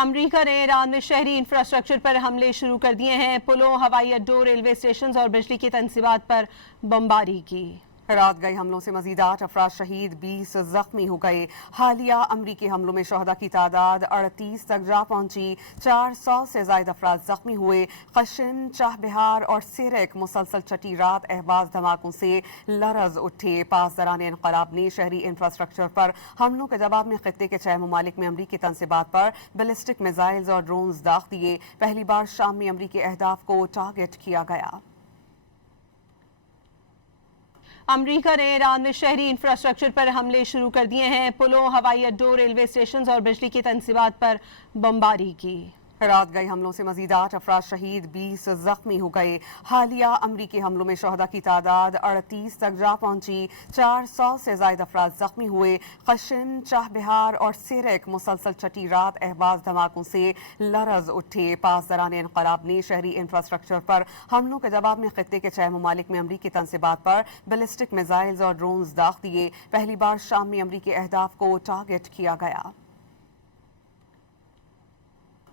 امریکہ نے ایران میں شہری انفراسٹرکچر پر حملے شروع کر دیے ہیں۔ پلوں، ہوائی اڈوں، ریلوے اسٹیشنز اور بجلی کی تنصیبات پر بمباری کی۔ رات گئے حملوں سے مزید 8 افراد شہید، 20 زخمی ہو گئے۔ حالیہ امریکی حملوں میں شہداء کی تعداد 38 تک جا پہنچی، 400 سے زائد افراد زخمی ہوئے۔ قشم، چاہ بہار اور سیرک مسلسل چھٹی رات اہواز دھماکوں سے لرز اٹھے۔ پاسداران انقلاب نے شہری انفراسٹرکچر پر حملوں کے جواب میں خطے کے 6 ممالک میں امریکی تنصیبات پر بیلسٹک میزائلز اور ڈرونز داغ دیے۔ پہلی بار شام میں امریکی اہداف کو ٹارگٹ کیا گیا۔ امریکہ نے ایران میں شہری انفراسٹرکچر پر حملے شروع کر دیے ہیں۔ پلوں، ہوائی اڈوں، ریلوے اسٹیشنز اور بجلی کی تنصیبات پر بمباری کی۔ رات گئے حملوں سے مزید 8 افراد شہید، 20 زخمی ہو گئے۔ حالیہ امریکی حملوں میں شہداء کی تعداد 38 تک جا پہنچی، 400 سے زائد افراد زخمی ہوئے۔ قشم، چاہ بہار اور سیرک مسلسل چھٹی رات اہواز دھماکوں سے لرز اٹھے۔ پاسداران انقلاب نے شہری انفراسٹرکچر پر حملوں کے جواب میں خطے کے 6 ممالک میں امریکی تنصیبات پر بیلسٹک میزائلز اور ڈرونز داغ دیے۔ پہلی بار شام میں امریکی اہداف کو ٹارگٹ کیا گیا۔